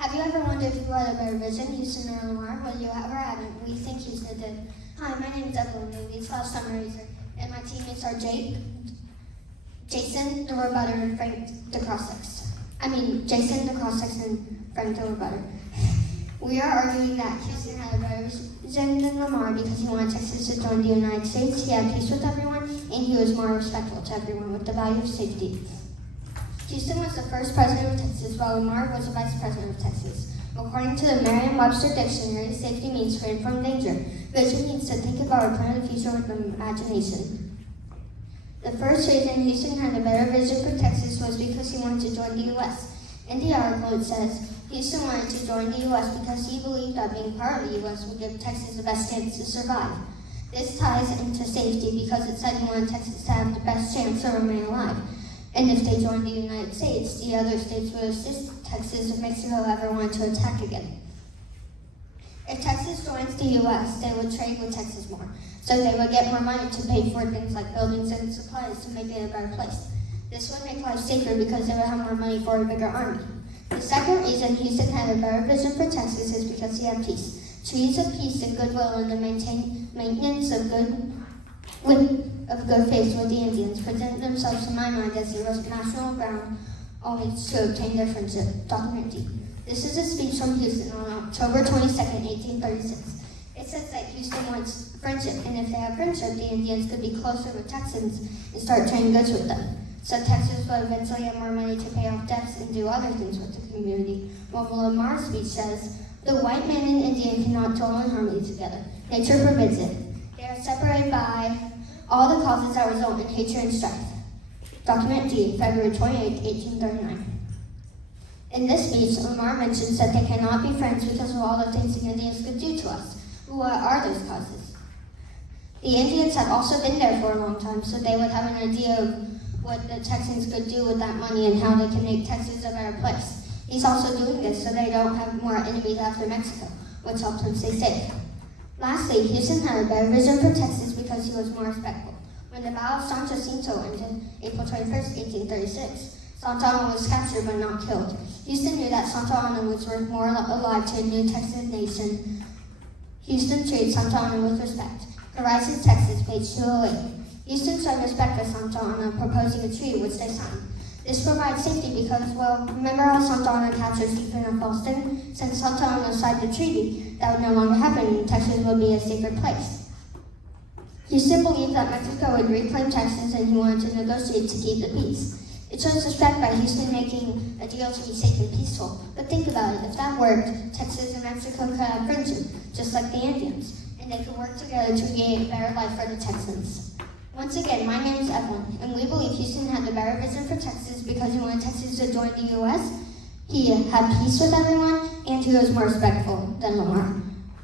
Have you ever wondered who had a better vision, Houston or Lamar? Well, you ever haven't. We think Houston did. Hi, my name is Evelyn Lee, slash Summer Razor, and my teammates are Jason, the Robotter, and Frank, the Cross-Sex. Jason, the Cross-Sex, and Frank, the Robotter. We are arguing that Houston had a better vision than Lamar because he wanted Texas to join the United States, he had peace with everyone, and he was more respectful to everyone with the value of safety. Houston was the first president of Texas, while Lamar was the vice president of Texas. According to the Merriam-Webster Dictionary, safety means freedom from danger. Vision means to think about or plan the future with imagination. The first reason Houston had a better vision for Texas was because he wanted to join the U.S. In the article, it says, Houston wanted to join the U.S. because he believed that being part of the U.S. would give Texas the best chance to survive. This ties into safety because it said he wanted Texas to have the best chance to remain alive. And if they joined the United States, the other states would assist Texas if Mexico ever wanted to attack again. If Texas joins the U.S., they would trade with Texas more, so they would get more money to pay for things like buildings and supplies to make it a better place. This would make life safer because they would have more money for a bigger army. The second reason Houston had a better vision for Texas is because he had peace. Treaties of peace and goodwill and the maintenance of good faith with the Indians present themselves in my mind as the most national ground only to obtain their friendship. Document D. This is a speech from Houston on October 22nd, 1836. It says that Houston wants friendship, and if they have friendship, the Indians could be closer with Texans and start trading goods with them. So Texas will eventually have more money to pay off debts and do other things with the community. While Lamar's speech says, the white man and Indian cannot dwell in harmony together. Nature forbids it. They are separated by all the causes that result in hatred and strife. Document D, February 28, 1839. In this speech, Lamar mentions that they cannot be friends because of all the things the Indians could do to us. What are those causes? The Indians have also been there for a long time, so they would have an idea of what the Texans could do with that money and how they can make Texas a better place. He's also doing this so they don't have more enemies after Mexico, which helps them stay safe. Lastly, Houston had a better vision for Texas because he was more respectful. When the Battle of San Jacinto ended April 21st, 1836, Santa Ana was captured but not killed. Houston knew that Santa Ana was worth more alive to a new Texas nation. Houston treated Santa Ana with respect. Horizons, Texas, page 208. Houston showed respect for Santa Ana, proposing a treaty which they signed. This provides safety because, well, remember how Santa Ana captured Stephen F. Austin? Since Santa Ana signed the treaty, that would no longer happen and Texas would be a safer place. Houston believed that Mexico would reclaim Texas and he wanted to negotiate to keep the peace. It shows respect by Houston making a deal to be safe and peaceful. But think about it, if that worked, Texas and Mexico could have friendship, just like the Indians, and they could work together to create a better life for the Texans. Once again, my name is Evelyn, and we believe Houston had the better vision for Texas because he wanted Texas to join the U.S., he had peace with everyone, and he was more respectful than Lamar,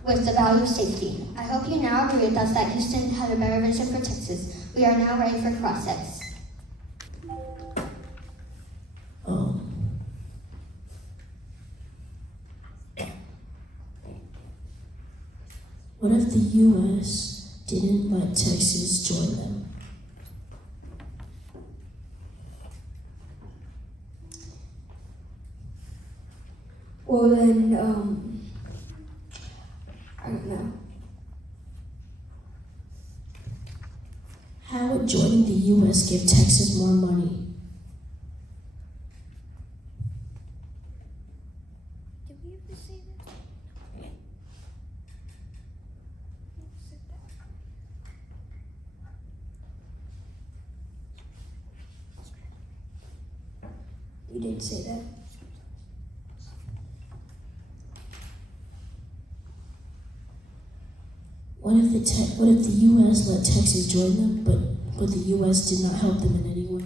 with the value of safety. I hope you now agree with us that Houston had a better vision for Texas. We are now ready for cross-sex. What if the U.S. didn't let Texas join them? Well then, I don't know. How would joining the U.S. give Texas more money? Did we ever say that? You didn't say that. What if the U.S. let Texas join them, but the U.S. did not help them in any way?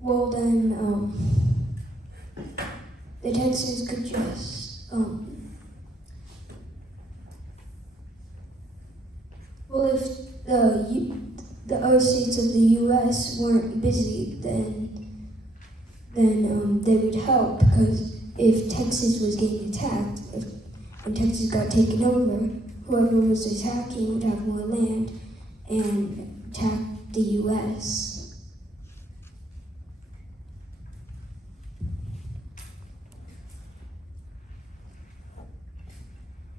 Well then, the Texans could just, well if the other states of the U.S. weren't busy, then they would help, because if Texas was getting attacked, when Texas got taken over, whoever was attacking would have more land, and attack the U.S.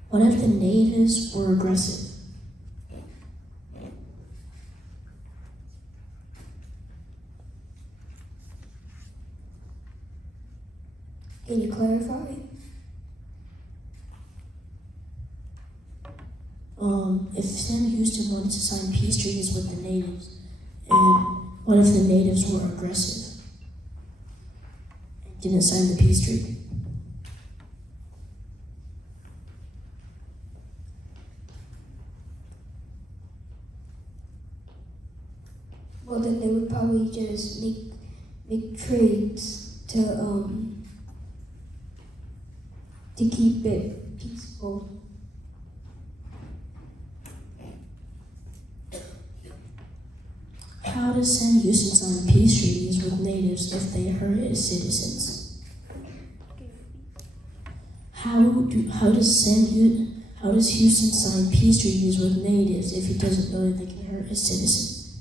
What if the natives were aggressive? Can you clarify? If Sam Houston wanted to sign peace treaties with the natives, and what if the natives were aggressive and didn't sign the peace treaty? Well, then they would probably just make trades to keep it peaceful. How does Sam Houston sign peace treaties with natives if they hurt his citizens? How does Houston sign peace treaties with natives if he doesn't know that they can hurt his citizens?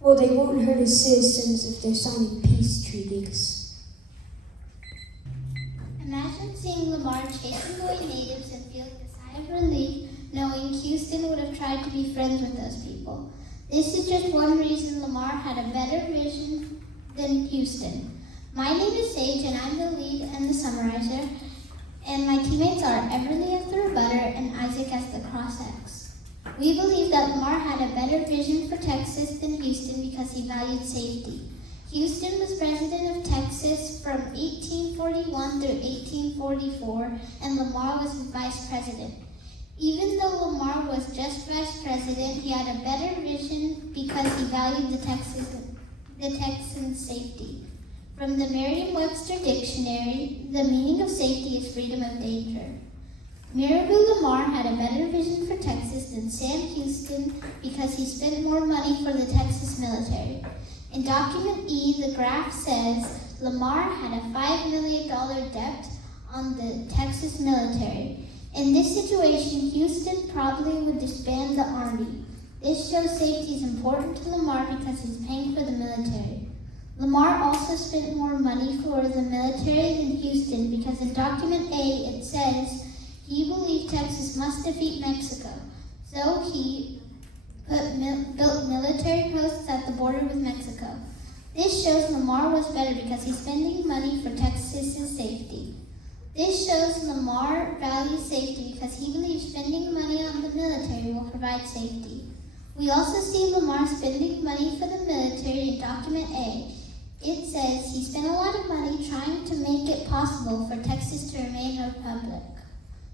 Well, they won't hurt his citizens if they're signing peace treaties. Imagine seeing Lamar chasing away natives and feeling a sigh of relief knowing Houston would have tried to be friends with those people. This is just one reason Lamar had a better vision than Houston. My name is Sage and I'm the lead and the summarizer, and my teammates are Everly as the rebutter and Isaac as the cross-X. We believe that Lamar had a better vision for Texas than Houston because he valued safety. Houston was president of Texas from 1841 through 1844, and Lamar was vice president. Even though Lamar was just vice president, he had a better vision because he valued the Texans' safety. From the Merriam-Webster Dictionary, the meaning of safety is freedom of danger. Mirabeau Lamar had a better vision for Texas than Sam Houston because he spent more money for the Texas military. In document E, the graph says Lamar had a $5 million debt on the Texas military. In this situation, Houston probably would disband the army. This shows safety is important to Lamar because he's paying for the military. Lamar also spent more money for the military than Houston because in document A it says he believed Texas must defeat Mexico, so he built military posts at the border with Mexico. This shows Lamar was better because he's spending money for Texas's safety. This shows Lamar values safety because he believes spending money on the military will provide safety. We also see Lamar spending money for the military in document A. It says he spent a lot of money trying to make it possible for Texas to remain a republic.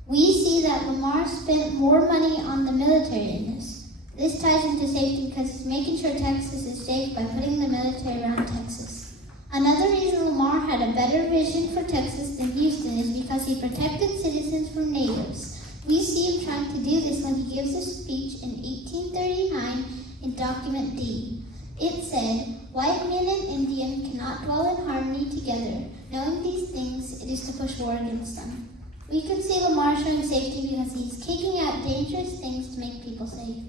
We see that Lamar spent more money on the military in this. This ties into safety because he's making sure Texas is safe by putting the military around Texas. Another reason Lamar had a better vision for Texas than Houston is because he protected citizens from natives. We see him trying to do this when he gives a speech in 1839 in document D. It said, "White man and Indian cannot dwell in harmony together. Knowing these things, it is to push war against them." We can see Lamar showing safety because he's kicking out dangerous things to make people safe.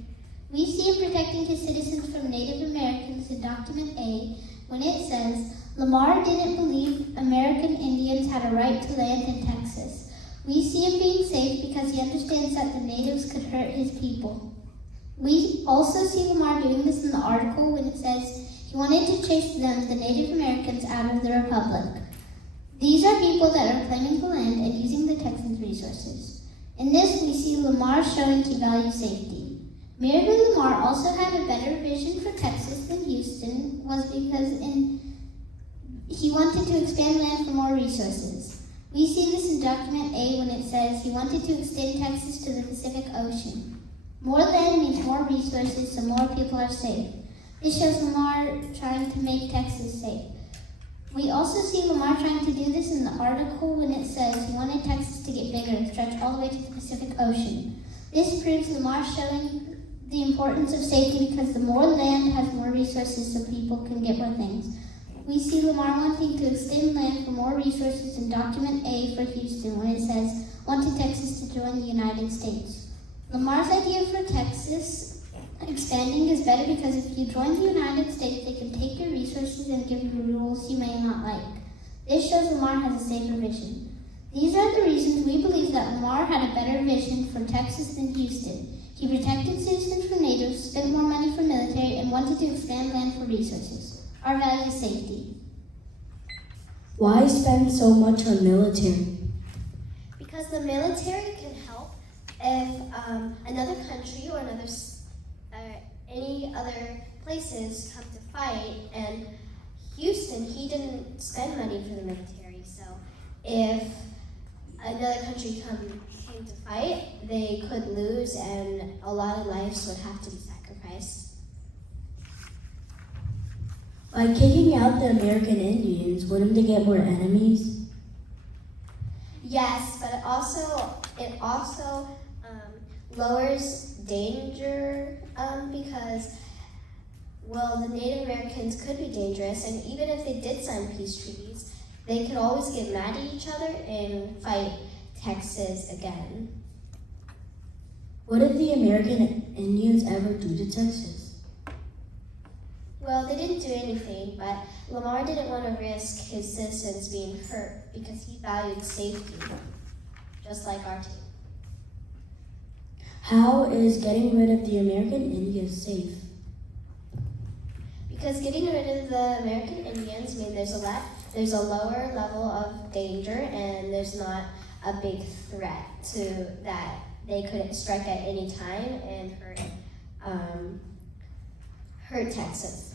We see him protecting his citizens from Native Americans in document A when it says, Lamar didn't believe American Indians had a right to land in Texas. We see him being safe because he understands that the natives could hurt his people. We also see Lamar doing this in the article when it says he wanted to chase them, the Native Americans, out of the Republic. These are people that are claiming the land and using the Texans' resources. In this, we see Lamar showing he values safety. Mirabeau Lamar also had a better vision for Texas than Houston was because he wanted to expand land for more resources. We see this in document A when it says he wanted to extend Texas to the Pacific Ocean. More land means more resources, so more people are safe. This shows Lamar trying to make Texas safe. We also see Lamar trying to do this in the article when it says he wanted Texas to get bigger and stretch all the way to the Pacific Ocean. This proves Lamar showing the importance of safety because the more land has more resources so people can get more things. We see Lamar wanting to extend land for more resources in document A for Houston when it says wanted Texas to join the United States. Lamar's idea for Texas expanding is better because if you join the United States, they can take your resources and give you rules you may not like. This shows Lamar has a safer vision. These are the reasons we believe that Lamar had a better vision for Texas than Houston. He protected citizens from natives, spent more money for military, and wanted to expand land for resources. Our value is safety. Why spend so much on military? Because the military can help if another country or any other places come to fight. And Houston, he didn't spend money for the military, so if another country came to fight, they could lose and a lot of lives would have to be sacrificed. By kicking out the American Indians, wouldn't they get more enemies? Yes, but it also lowers danger because, well, the Native Americans could be dangerous, and even if they did sign peace treaties, they could always get mad at each other and fight Texas again. What did the American Indians ever do to Texas? Well, they didn't do anything, but Lamar didn't want to risk his citizens being hurt because he valued safety, just like our team. How is getting rid of the American Indians safe? Because getting rid of the American Indians means there's a lower level of danger and there's not a big threat to that they could strike at any time and hurt Texas.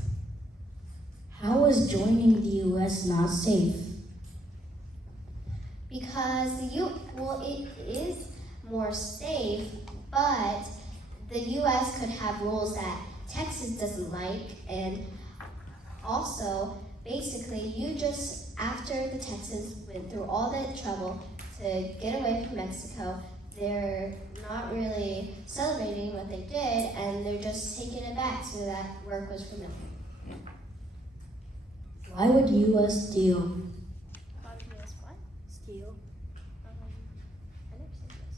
How is joining the U.S. not safe? Because it is more safe, but the U.S. could have rules that Texas doesn't like, and also, basically, after the Texans went through all that trouble to get away from Mexico, they're not really celebrating what they did, and they're just taking it back so that work was for nothing. Why would U.S. steal? Why would U.S. what? Steal? I never said U.S.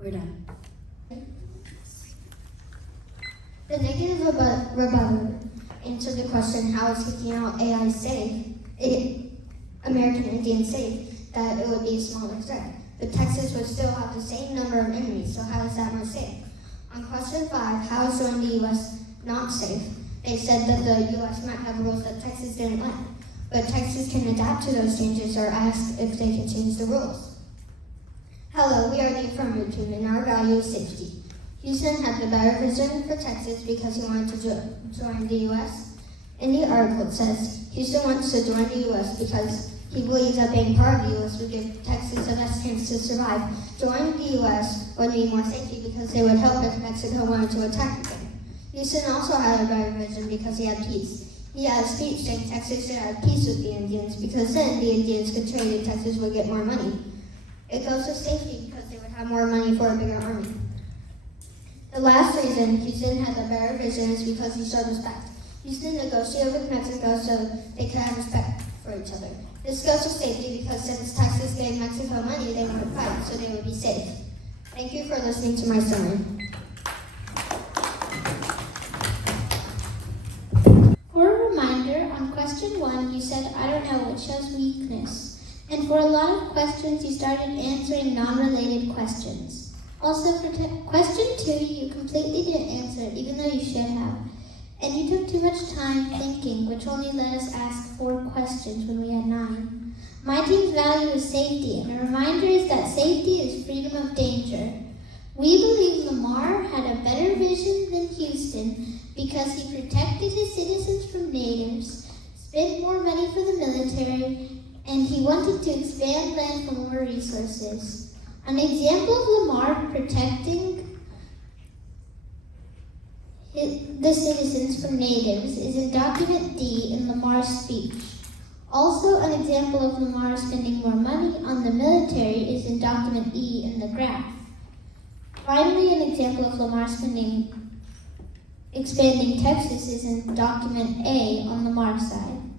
We're done. The negative rebuttal answered the question, how is kicking out AI safe, American Indians safe, that it would be a smaller threat. But Texas would still have the same number of enemies, so how is that more safe? On question 5, how is joining the U.S. not safe? They said that the U.S. might have rules that Texas didn't like, but Texas can adapt to those changes or ask if they can change the rules. Hello, we are the affirmative team, and our value is safety. Houston had the better vision for Texas because he wanted to join the U.S. In the article it says, Houston wants to join the U.S. because he believes that being part of the U.S. would give Texas the best chance to survive. Joining the U.S. would mean more safety because they would help if Mexico wanted to attack again. Houston also had a better vision because he had peace. He had a speech saying Texas should have peace with the Indians because then the Indians could trade and Texas would get more money. It goes with safety because they would have more money for a bigger army. The last reason Houston had a better vision is because he showed respect. Houston negotiated with Mexico so they could have respect for each other. This goes with safety because since Texas gave Mexico money, they wouldn't fight, so they would be safe. Thank you for listening to my sermon. For a reminder, on question 1, you said, I don't know, which shows weakness. And for a lot of questions, you started answering non-related questions. Also, for question 2, you completely didn't answer it, even though you should have. And you took too much time thinking, which only let us ask 4 questions when we had 9. My team's value is safety, and a reminder is that safety is freedom of danger. We believe Lamar had a better vision than Houston because he protected his citizens from natives, spent more money for the military, and he wanted to expand land for more resources. An example of Lamar protecting the citizens from natives is in document D in Lamar's speech. Also, an example of Lamar spending more money on the military is in document E in the graph. Finally, an example of Lamar spending expanding Texas is in document A on Lamar's side.